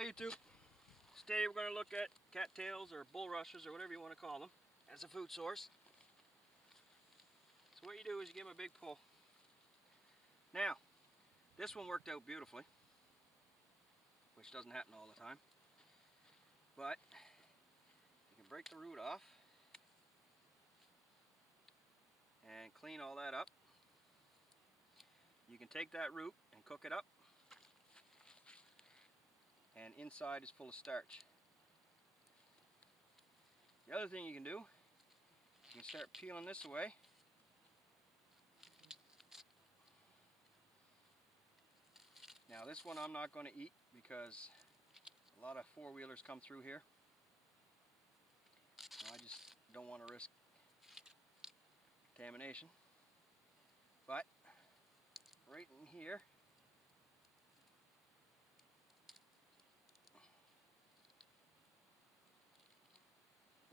Hey YouTube, today we're going to look at cattails or bulrushes or whatever you want to call them as a food source. So what you do is you give them a big pull. Now, this one worked out beautifully, which doesn't happen all the time, but you can break the root off and clean all that up. You can take that root and cook it up, and inside is full of starch. The other thing you can do, you can start peeling this away. Now this one I'm not going to eat because a lot of four-wheelers come through here. So I just don't want to risk contamination. But right in here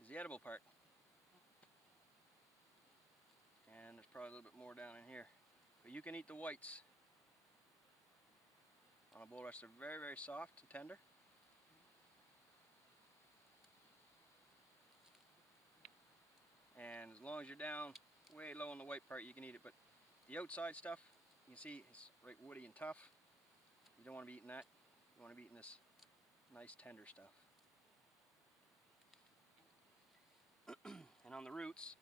is the edible part. And there's probably a little bit more down in here. But you can eat the whites on a bulrush. They're very, very soft and tender. And as long as you're down way low on the white part, you can eat it. But the outside stuff, you can see it's right woody and tough. You don't want to be eating that. You want to be eating this nice tender stuff. And on the roots,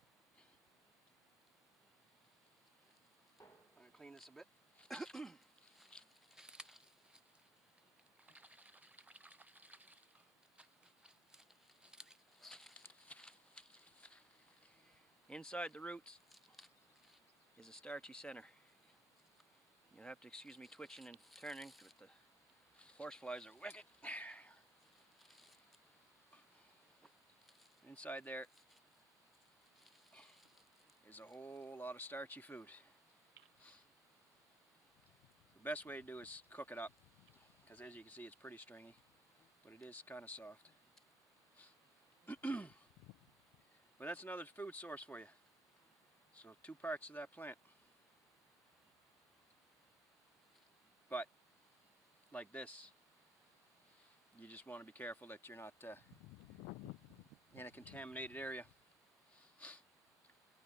I'm going to clean this a bit. Inside the roots is a starchy center. You'll have to excuse me twitching and turning, but the horseflies are wicked. Inside there is a whole lot of starchy food. The best way to do is cook it up, because as you can see it's pretty stringy, but it is kind of soft. But that's another food source for you. So 2 parts of that plant. But like this, you just want to be careful that you're not in a contaminated area.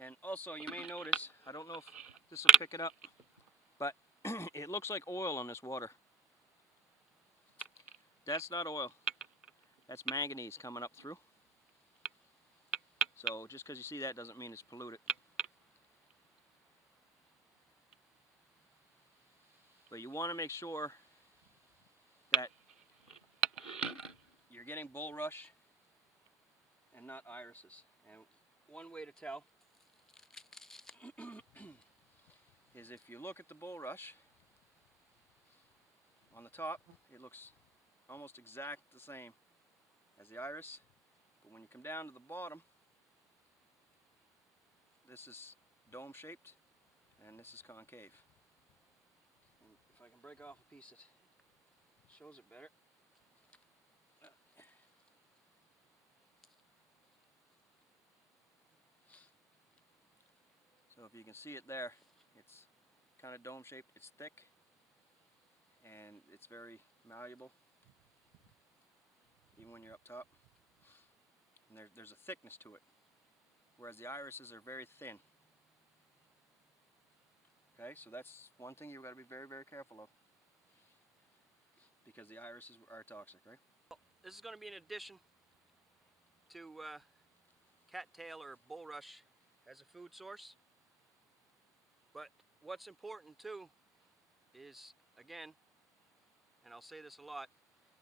And also you may notice, I don't know if this will pick it up, but it looks like oil on this water. That's not oil. That's manganese coming up through. So just because you see that doesn't mean it's polluted. But you want to make sure that you're getting bulrush and not irises. And one way to tell is if you look at the bulrush on the top, it looks almost exact the same as the iris, but when you come down to the bottom, this is dome shaped and this is concave. And if I can break off a piece that shows it better. So if you can see it there, it's kind of dome shaped, it's thick, and it's very malleable, even when you're up top. And there's a thickness to it, whereas the irises are very thin. Okay, so that's one thing you've got to be very, very careful of, because the irises are toxic, right? Well, this is going to be an addition to cattail or bulrush as a food source. But what's important too is, again, and I'll say this a lot,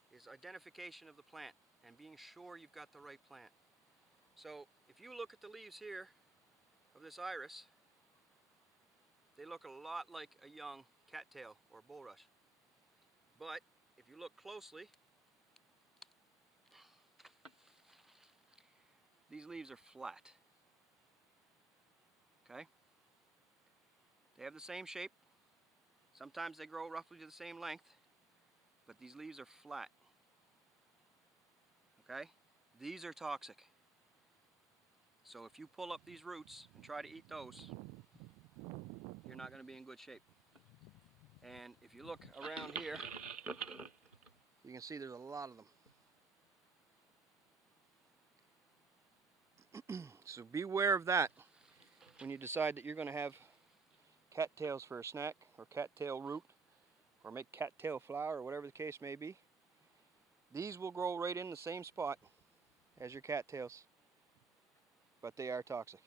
is identification of the plant and being sure you've got the right plant. So if you look at the leaves here of this iris, they look a lot like a young cattail or bulrush. But if you look closely, these leaves are flat. Okay? They have the same shape. Sometimes they grow roughly to the same length, but these leaves are flat. Okay? These are toxic. So if you pull up these roots and try to eat those, you're not going to be in good shape. And if you look around here, You can see there's a lot of them. So beware of that when you decide that you're going to have cattails for a snack, or cattail root, or make cattail flour, or whatever the case may be. These will grow right in the same spot as your cattails, but they are toxic.